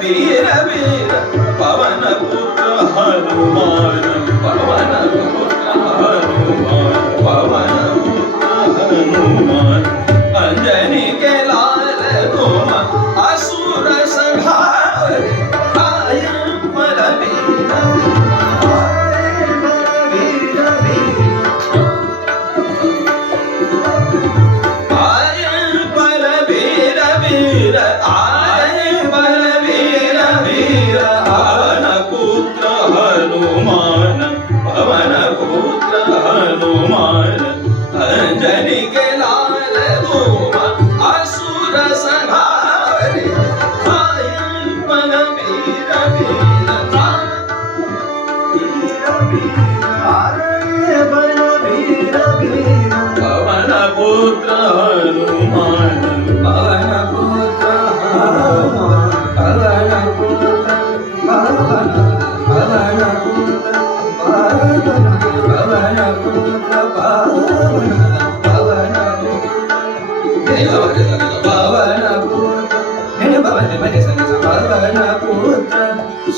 वीर वीर पवन पुत्र हनुमान पवन पुत्र हनुमान पवन पुत्र हनुमान अंजनी के लाल तुम असुर संहारे आय बलवीर पवन पुत्र हनुमान अंजनी के लाल तुम असुर संहारे आय बलवीर वीर पवन पुत्र हनुमान पवन पुत्र हनुमान पवन पुत्र पवन पुत्र पवन पुत्र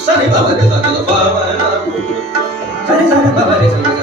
सनि भवति सति पवन पुत्र सनि सनि भवति सति